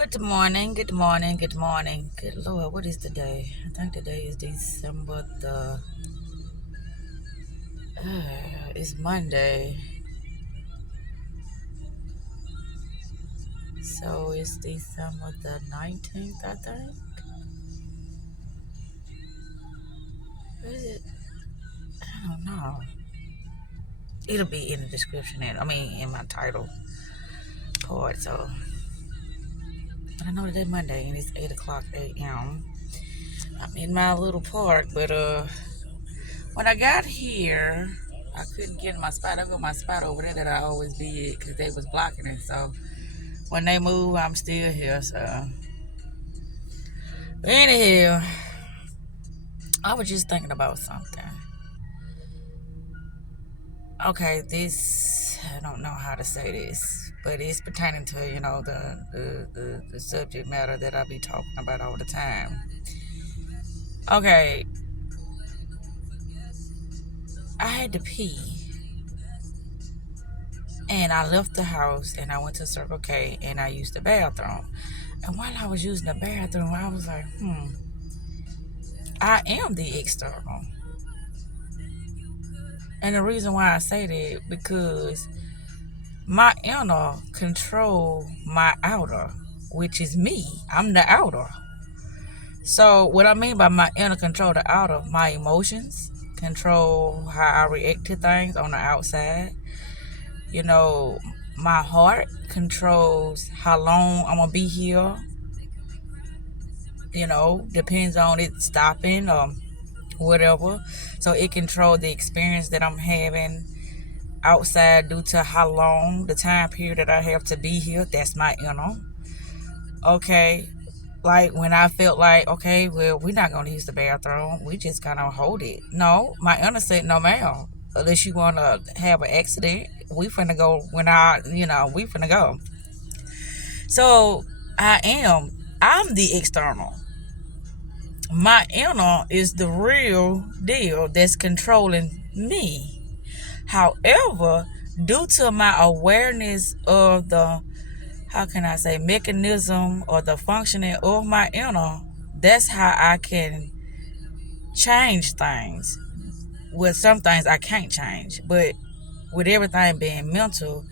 Good morning, good morning, good morning. Good Lord, what is today? I think today is December the. It's Monday. So it's December the 19th, I think. Is it? I don't know. It'll be in the description, in my title part. So, but I know today Monday and it's 8 o'clock a.m. I'm in my little park, but when I got here, I couldn't get in my spot. I got my spot over there that I always be at because they was blocking it. So when they move, I'm still here. So anyhow, I was just thinking about something. Okay, this I don't know how to say this, but it's pertaining to the subject matter that I be talking about all the time. Okay, I had to pee, and I left the house, and I went to Circle K, and I used the bathroom. And while I was using the bathroom, I was like, I am the external. And the reason why I say that because my inner control my outer, which is me. I'm the outer. So what I mean by my inner control the outer, my emotions control how I react to things on the outside. You know, my heart controls how long I'm gonna be here. Depends on it stopping or whatever. So it controls the experience that I'm having outside due to how long the time period that I have to be here. That's my inner. Okay. Like when I felt like, okay, well, we're not gonna use the bathroom. We just gonna hold it. No, my inner said, no, ma'am. Unless you wanna have an accident, we finna go we finna go. So I'm the external. My inner is the real deal that's controlling me. However, due to my awareness of the, how can I say, mechanism or the functioning of my inner, that's how I can change things. With some things I can't change, but with everything being mental,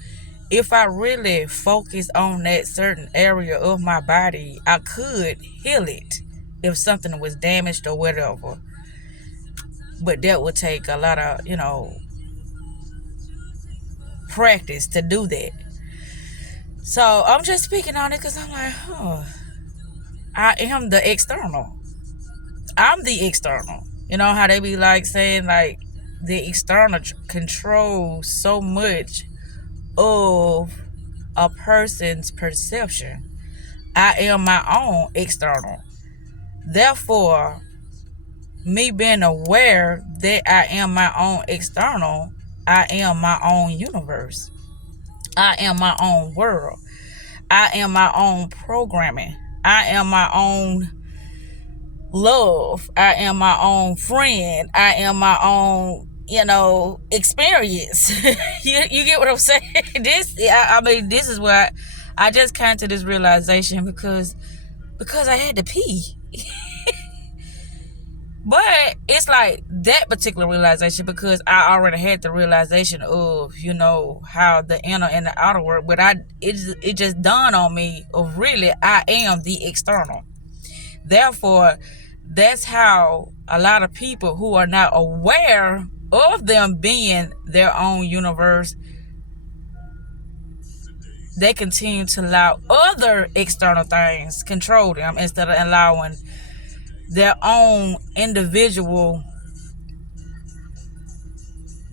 if I really focus on that certain area of my body, I could heal it if something was damaged or whatever. But that would take a lot of, practice to do that. So I'm just speaking on it because I'm like, I am the external. I'm the external. You know how they be like saying like the external controls so much of a person's perception. I am my own external. Therefore, me being aware that I am my own external, I am my own universe. I am my own world. I am my own programming. I am my own love. I am my own friend. I am my own, experience. you get what I'm saying? This is why I just came to this realization because I had to pee. But it's like that particular realization because I already had the realization of, how the inner and the outer work. But it just dawned on me of really I am the external. Therefore, that's how a lot of people who are not aware of them being their own universe, they continue to allow other external things control them instead of allowing their own individual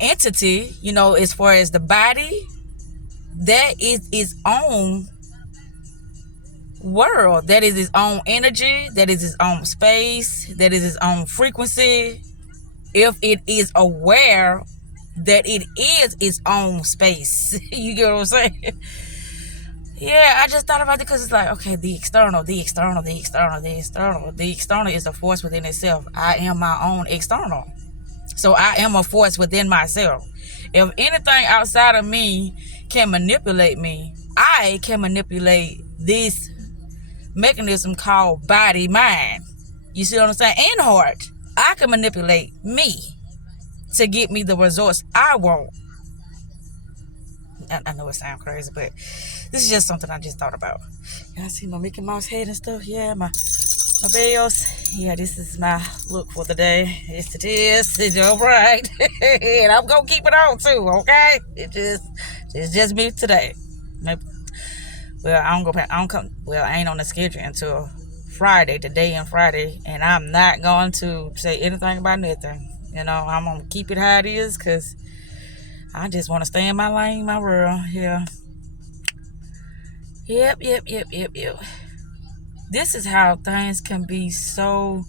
entity, as far as the body, that is its own world, that is its own energy, that is its own space, that is its own frequency. If it is aware that it is its own space, you get what I'm saying? Yeah, I just thought about it because it's like, okay, the external is a force within itself. I am my own external. So I am a force within myself. If anything outside of me can manipulate me, I can manipulate this mechanism called body mind. You see what I'm saying? And heart. I can manipulate me to get me the results I want. I know it sounds crazy, but this is just something I just thought about. Y'all see my Mickey Mouse head and stuff? Yeah, my bells. Yeah, this is my look for the day. Yes, it is. It's all right. And I'm going to keep it on too, okay? It's just me today. Maybe, well, I don't come, well, I ain't on the schedule until Friday, today and Friday, and I'm not going to say anything about nothing. You know, I'm going to keep it how it is because I just want to stay in my lane, my world. Yeah. Yep. This is how things can be so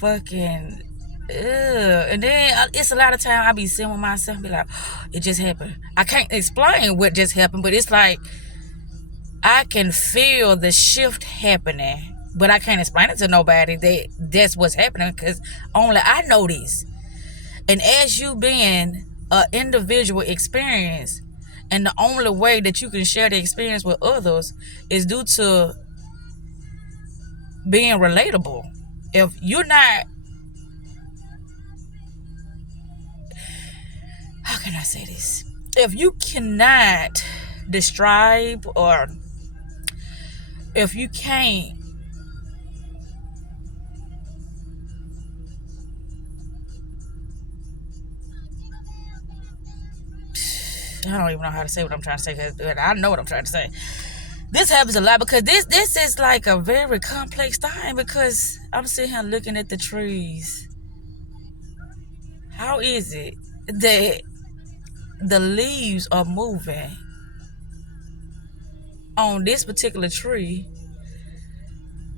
fucking and then it's a lot of time I be sitting with myself and be like, oh, it just happened. I can't explain what just happened, but it's like I can feel the shift happening, but I can't explain it to nobody that's what's happening because only I know this. And as you being an individual experience, and the only way that you can share the experience with others is due to being relatable. If you're not, how can I say this? If you cannot describe, or if you can't I don't even know how to say what I'm trying to say, because I know what I'm trying to say. This happens a lot because this is like a very complex thing, because I'm sitting here looking at the trees. How is it that the leaves are moving on this particular tree,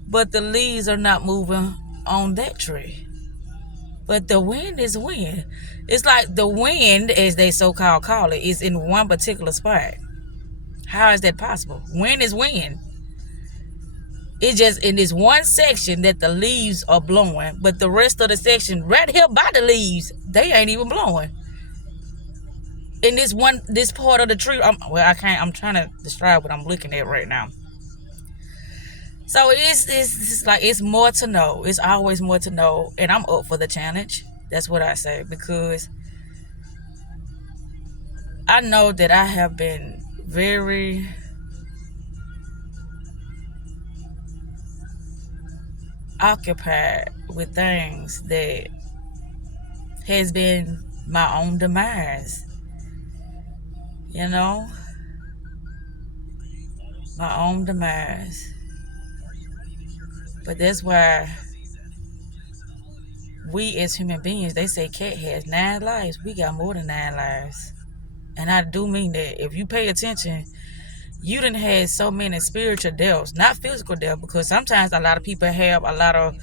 but the leaves are not moving on that tree? But the wind is wind. It's like the wind, as they so-called call it, is in one particular spot. How is that possible? Wind is wind. It's just in this one section that the leaves are blowing, but the rest of the section right here by the leaves, they ain't even blowing. In this part of the tree, I'm trying to describe what I'm looking at right now. So it's like it's more to know. It's always more to know, and I'm up for the challenge. That's what I say, because I know that I have been very occupied with things that has been my own demise. You know, my own demise. But that's why we as human beings, they say cat has 9 lives. We got more than 9 lives. And I do mean that. If you pay attention, you done had so many spiritual deaths, not physical death, because sometimes a lot of people have a lot of,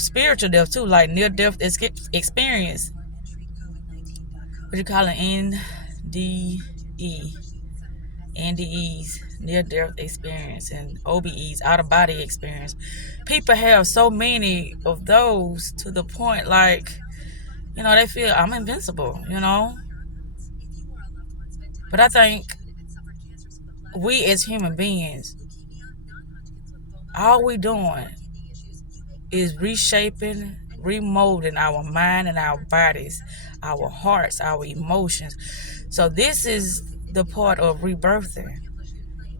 spiritual death too, like near-death experience. What you call it? NDE. NDEs, near-death experience, and OBEs, out-of-body experience. People have so many of those to the point, like, they feel I'm invincible, But I think we as human beings, all we doing is reshaping, remolding our mind and our bodies, our hearts, our emotions. So this is the part of rebirthing,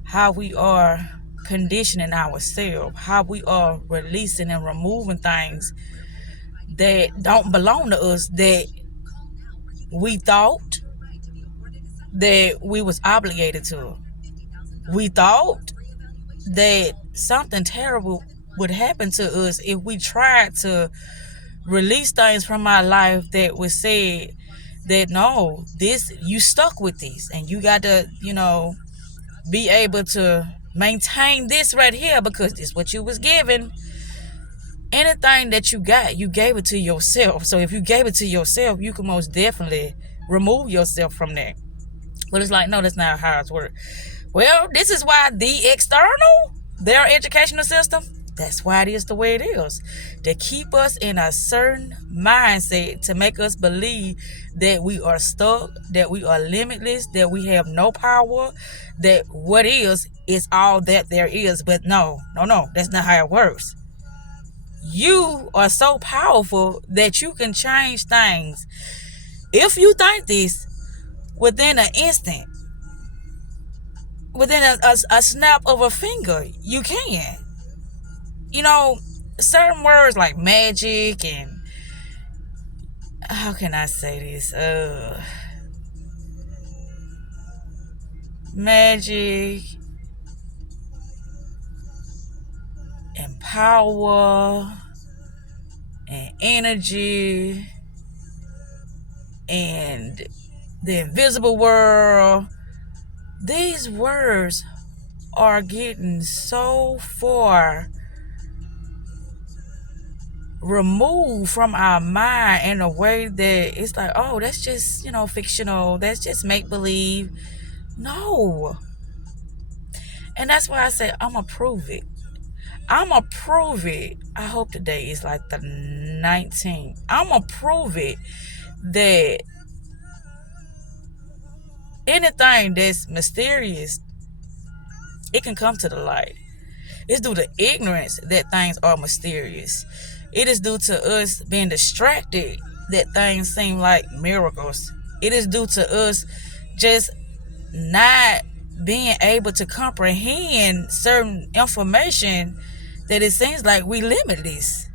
how we are conditioning ourselves, how we are releasing and removing things that don't belong to us, that we thought that we was obligated to. We thought that something terrible would happen to us if we tried to release things from our life that was said that no, this, you stuck with this, and you got to, be able to maintain this right here because this is what you was given. Anything that you got, you gave it to yourself. So if you gave it to yourself, you can most definitely remove yourself from that. But it's like, no, that's not how it works. Well, this is why the external, their educational system, That's why it is the way it is. To keep us in a certain mindset, to make us believe that we are stuck, that we are limitless, that we have no power, that what is all that there is. But no, no, no, that's not how it works. You are so powerful that you can change things. If you think this, within an instant, within a snap of a finger, you can. You know, certain words like magic and, how can I say this? Magic and power and energy and the invisible world. These words are getting so far removed from our mind in a way that it's like, oh, that's just, fictional. That's just make believe. No. And that's why I say I'm going to prove it. I'm going to prove it. I hope today is like the 19th. I'm going to prove it that anything that's mysterious, it can come to the light. It's due to ignorance that things are mysterious. It is due to us being distracted that things seem like miracles. It is due to us just not being able to comprehend certain information that it seems like we limitless.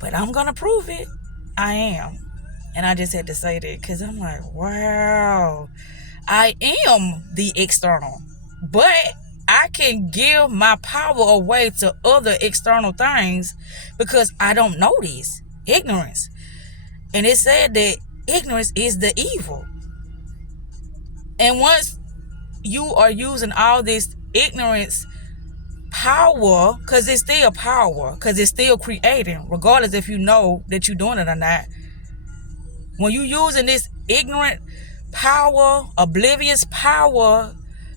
But I'm going to prove it. I am. And I just had to say that because I'm like, wow, I am the external. But I can give my power away to other external things because I don't know this. Ignorance. And it said that ignorance is the evil. And once you are using all this ignorance power, because it's still power, because it's still creating, regardless if you know that you're doing it or not. When you're using this ignorant power, oblivious power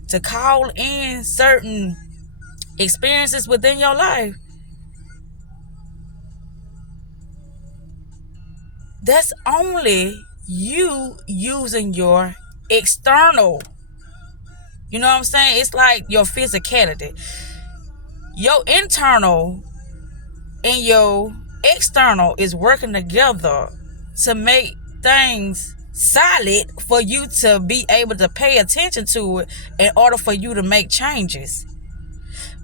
to call in certain experiences within your life, that's only you using your external. You know what I'm saying? It's like your physicality. Your internal and your external is working together to make things solid for you to be able to pay attention to it in order for you to make changes.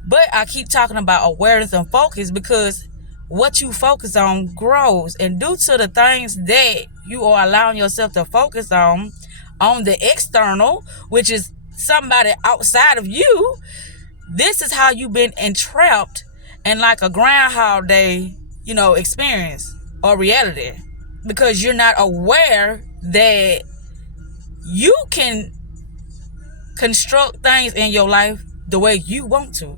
But I keep talking about awareness and focus because what you focus on grows. And due to the things that you are allowing yourself to focus on the external, which is somebody outside of you, this is how you've been entrapped in like a Groundhog Day, experience or reality. Because you're not aware that you can construct things in your life the way you want to.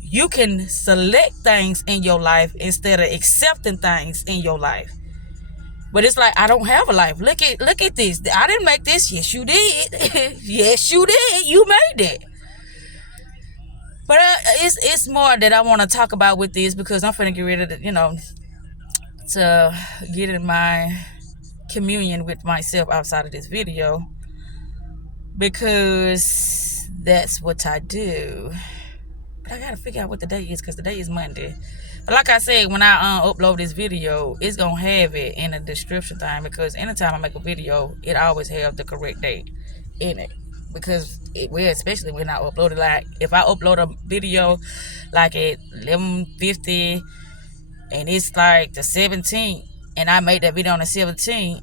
You can select things in your life instead of accepting things in your life. But it's like, I don't have a life. Look at this. I didn't make this. Yes, you did. Yes, you did. You made it. But it's more that I want to talk about with this because I'm finna get rid of to get in my communion with myself outside of this video, because that's what I do. But I gotta figure out what the day is because today is Monday. But like I said, when I upload this video, it's gonna have it in the description thing because anytime I make a video, it always have the correct date in it. Because especially when I upload it, like if I upload a video like at 11:50 and it's like the 17th and I made that video on the 17th,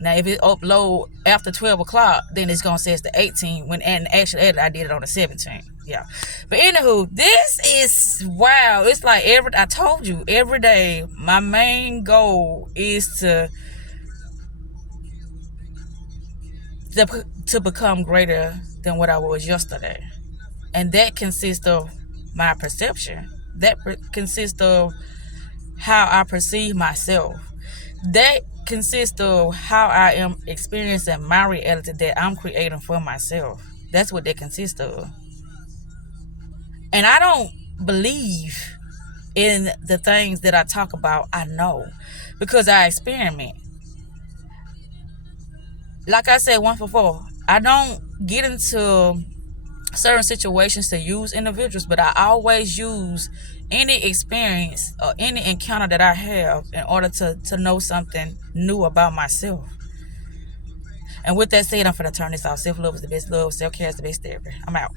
now if it upload after 12 o'clock, then it's gonna say it's the 18th when and actually I did it on the 17th. Yeah. But anywho, this is wow. It's like I told you, every day my main goal is to become greater than what I was yesterday. And that consists of my perception. That consists of how I perceive myself. That consists of how I am experiencing my reality that I'm creating for myself. That's what that consists of. And I don't believe in the things that I talk about. I know because I experiment. Like I said once before, I don't get into certain situations to use individuals, but I always use any experience or any encounter that I have in order to know something new about myself. And with that said, I'm finna turn this off. Self love is the best love. Self care is the best therapy. I'm out.